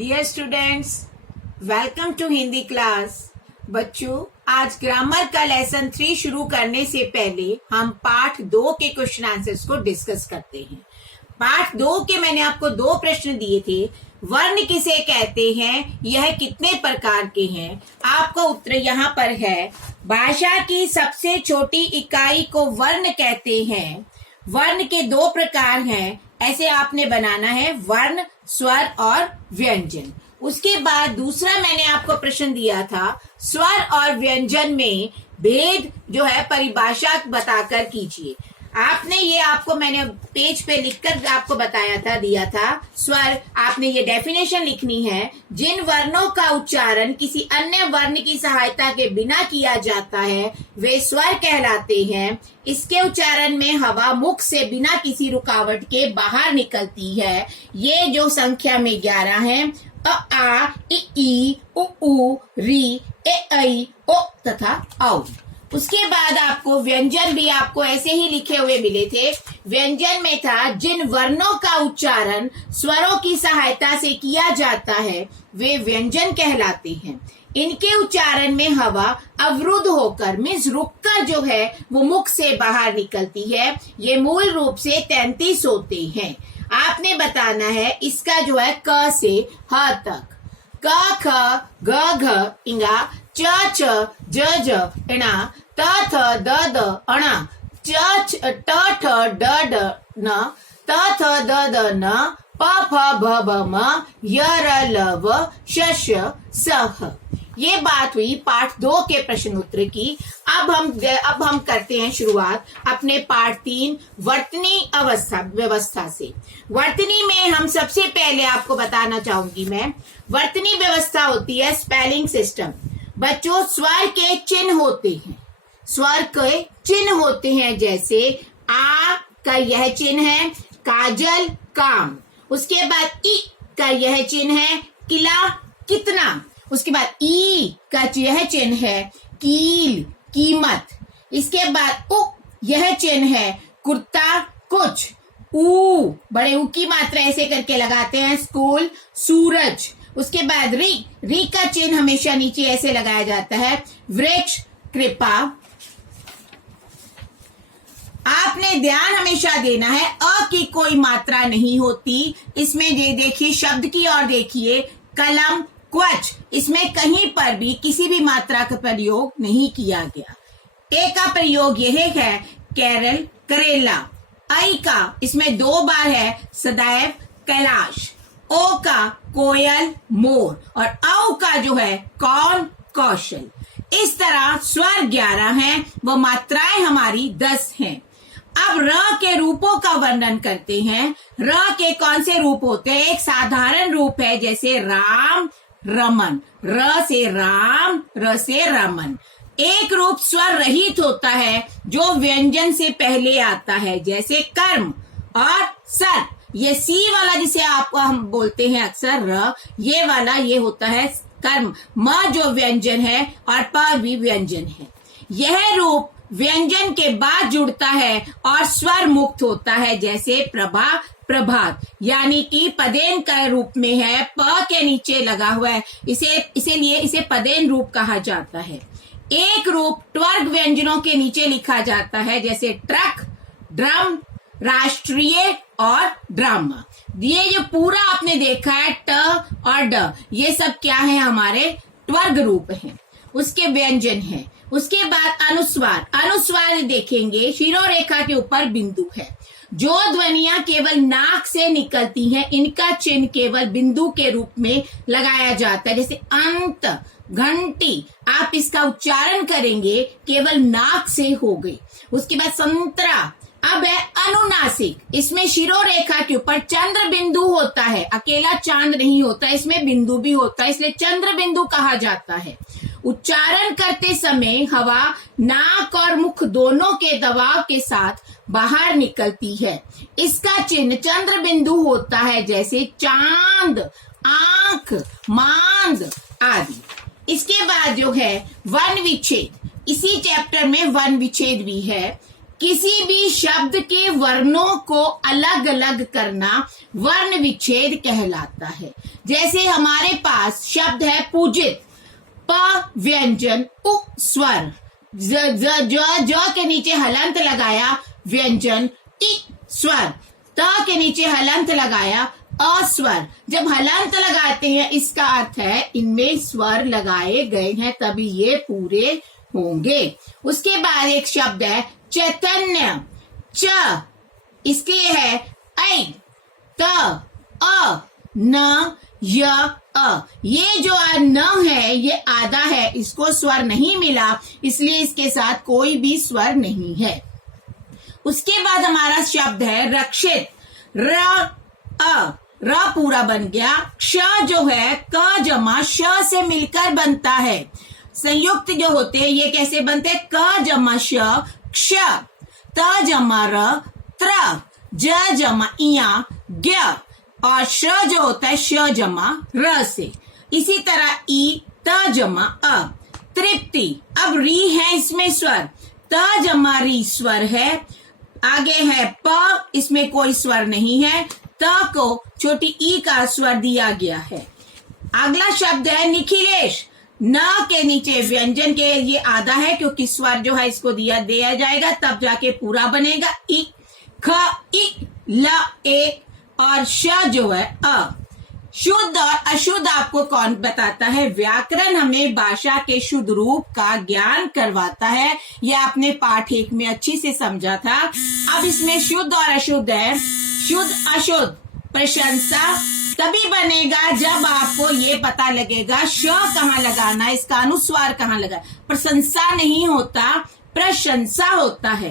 Dear students, welcome to Hindi class. बच्चों, आज grammar का लेसन 3 शुरू करने से पहले हम पार्ट 2 के क्वेश्चन आंसर्स को डिस्कस करते हैं। पार्ट 2 के मैंने आपको 2 प्रश्न दिए थे। वर्ण किसे कहते हैं, यह कितने प्रकार के हैं? आपका उत्तर यहाँ पर है। भाषा की सबसे छोटी इकाई को वर्ण कहते हैं। वर्ण के 2 प्रकार हैं, ऐसे आपने बनाना है, वर्ण, स्वर और व्यंजन। उसके बाद दूसरा मैंने आपको प्रश्न दिया था, स्वर और व्यंजन में भेद जो है परिभाषा बताकर कीजिए। आपने ये आपको मैंने पेज पे लिखकर आपको दिया था। स्वर, आपने ये डेफिनेशन लिखनी है। जिन वर्णों का उच्चारण किसी अन्य वर्ण की सहायता के बिना किया जाता है वे स्वर कहलाते हैं। इसके उच्चारण में हवा मुख से बिना किसी रुकावट के बाहर निकलती है। ये जो संख्या में 11 है, अ, आ, इ, उ, री, ए, ऐ, ओ तथा औ। उसके बाद आपको व्यंजन भी आपको ऐसे ही लिखे हुए मिले थे। व्यंजन में था जिन वर्णों का उच्चारण स्वरों की सहायता से किया जाता है वे व्यंजन कहलाते हैं। इनके उच्चारण में हवा अवरुद्ध होकर मीन्स रुककर जो है वो मुख से बाहर निकलती है। ये मूल रूप से 33 होते हैं। आपने बताना है इसका जो है क से ह तक, क ख ग घ इंगा, च छ ज ज इणा, त थ द द अणा, च ट ठ ड ड न, त थ द द न, प फ भ भ म, य र ल व, श ष स ह। ये बात हुई पार्ट 2 के प्रश्न उत्तर की। अब हम करते हैं शुरुआत अपने पार्ट 3 वर्तनी व्यवस्था से। वर्तनी में हम सबसे पहले आपको बताना चाहूंगी मैं, वर्तनी व्यवस्था होती है स्पेलिंग सिस्टम। बच्चों, स्वर के चिन्ह होते हैं। स्वर के चिन्ह होते हैं, जैसे आ का यह चिन्ह है काजल, काम। उसके बाद इ का यह चिन्ह है किला, कितना। उसके बाद ई का यह चिन्ह है कील, कीमत। इसके बाद उ यह चिन्ह है कुर्ता, कुछ। ऊ, बड़े ऊ की मात्रा ऐसे करके लगाते हैं, स्कूल, सूरज। उसके बाद री का चिन्ह हमेशा नीचे ऐसे लगाया जाता है, वृक्ष, कृपा। आपने ध्यान हमेशा देना है, अ की कोई मात्रा नहीं होती इसमें। ये देखिए शब्द की ओर देखिए, कलम, क्वच, इसमें कहीं पर भी किसी भी मात्रा का प्रयोग नहीं किया गया। ए का प्रयोग यह है केरल, करेला। आई का इसमें 2 बार है सदैव, कैलाश। ओ का कोयल, मोर। और औ का जो है कौन, कौशल। इस तरह स्वर 11 हैं, वो मात्राएं हमारी 10 हैं। अब र के रूपों का वर्णन करते हैं। र के कौन से रूप होते हैं? एक साधारण रूप है जैसे राम, रमन। र से राम, र से रमन। एक रूप स्वर रहित होता है जो व्यंजन से पहले आता है, जैसे कर्म और सर। ये सी वाला जिसे आपको हम बोलते हैं अक्सर र, ये वाला ये होता है कर्म। म जो व्यंजन है और प भी व्यंजन है। यह रूप व्यंजन के बाद जुड़ता है और स्वर मुक्त होता है, जैसे प्रभा, प्रभात। यानी कि पदेन का रूप में है, प के नीचे लगा हुआ है, इसीलिए इसे पदेन रूप कहा जाता है। एक रूप ट्वर्ग व्यंजनों के नीचे लिखा जाता है, जैसे ट्रक, ड्रम, राष्ट्रीय और ड्रामा। ये जो पूरा आपने देखा है ट और ड, ये सब क्या है? हमारे ट्वर्ग रूप हैं, उसके व्यंजन हैं। उसके बाद अनुस्वार। अनुस्वार देखेंगे, शिरोरेखा के ऊपर बिंदु है। जो ध्वनियां केवल नाक से निकलती हैं, इनका चिन्ह केवल बिंदु के रूप में लगाया जाता है, जैसे अंत, घंटी। आप इसका उच्चारण करेंगे केवल नाक से हो गई। उसके बाद संतरा। अब है अनुनासिक। इसमें शिरोरेखा के ऊपर चंद्र बिंदु होता है, अकेला चांद नहीं होता, इसमें बिंदु भी होता है, इसलिए चंद्र बिंदु कहा जाता है। उच्चारण करते समय हवा नाक और मुख दोनों के दबाव के साथ बाहर निकलती है। इसका चिन्ह चंद्र बिंदु होता है, जैसे चांद, आंख, मांद आदि। इसके बाद जो है वर्ण विच्छेद। इसी चैप्टर में वर्ण विच्छेद भी है। किसी भी शब्द के वर्णों को अलग अलग करना वर्ण विच्छेद कहलाता है। जैसे हमारे पास शब्द है पूजित, प व्यंजन, उ स्वर, ज के नीचे हलंत लगाया व्यंजन, इ स्वर, त के नीचे हलंत लगाया अस्वर। जब हलंत लगाते हैं इसका अर्थ है इनमें स्वर लगाए गए हैं, तभी ये पूरे होंगे। उसके बाद एक शब्द है चैतन्य, च, इसके है ऐ, त, अ, न, य, अ। ये जो न है ये आधा है, इसको स्वर नहीं मिला, इसलिए इसके साथ कोई भी स्वर नहीं है। उसके बाद हमारा शब्द है रक्षित, र, अ, र पूरा बन गया। क्ष जो है क जमा श से मिलकर बनता है। संयुक्त जो होते हैं ये कैसे बनते हैं? क जमा श क्ष, त जमा र त्र, ज जमा इया ज्ञ, और श जो होता है श जमा र से। इसी तरह ई त जमा अ, तृप्ति। अब री है इसमें स्वर, त जमा री स्वर है, आगे है प, इसमें कोई स्वर नहीं है, त को छोटी ई का स्वर दिया गया है। अगला शब्द है निखिलेश, न के नीचे व्यंजन के ये आधा है क्योंकि स्वर जो है इसको दिया जाएगा तब जाके पूरा बनेगा। इ, ख, इ, ल, ए, और श जो है अ। शुद्ध और अशुद्ध आपको कौन बताता है? व्याकरण हमें भाषा के शुद्ध रूप का ज्ञान करवाता है। यह आपने पाठ 1 में अच्छी से समझा था। अब इसमें शुद्ध और अशुद्ध है। शुद्ध अशुद्ध प्रशंसा तभी बनेगा जब आपको ये पता लगेगा श कहाँ लगाना है, इसका अनुस्वार कहाँ लगाना। प्रशंसा नहीं होता, प्रशंसा होता है।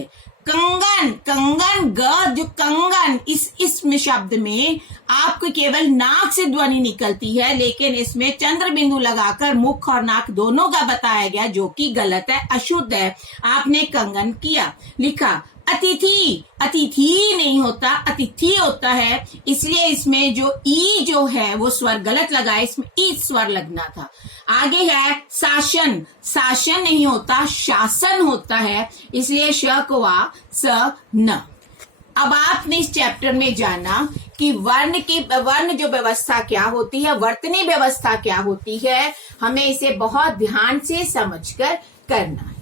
कंगन, कंगन ग जो कंगन, इस इसमें शब्द में आपको केवल नाक से ध्वनि निकलती है, लेकिन इसमें चंद्र बिंदु लगाकर मुख और नाक दोनों का बताया गया, जो कि गलत है, अशुद्ध है। आपने कंगन किया, लिखा। अतिथि, अतिथि नहीं होता, अतिथि होता है, इसलिए इसमें जो ई जो है वो स्वर गलत लगा है, इसमें ई स्वर लगना था। आगे है शासन, शासन नहीं होता, शासन होता है, इसलिए श को आ, स, न। अब आपने इस चैप्टर में जाना कि वर्ण जो व्यवस्था क्या होती है, वर्तनी व्यवस्था क्या होती है, हमें इसे बहुत ध्यान से समझकर करना है।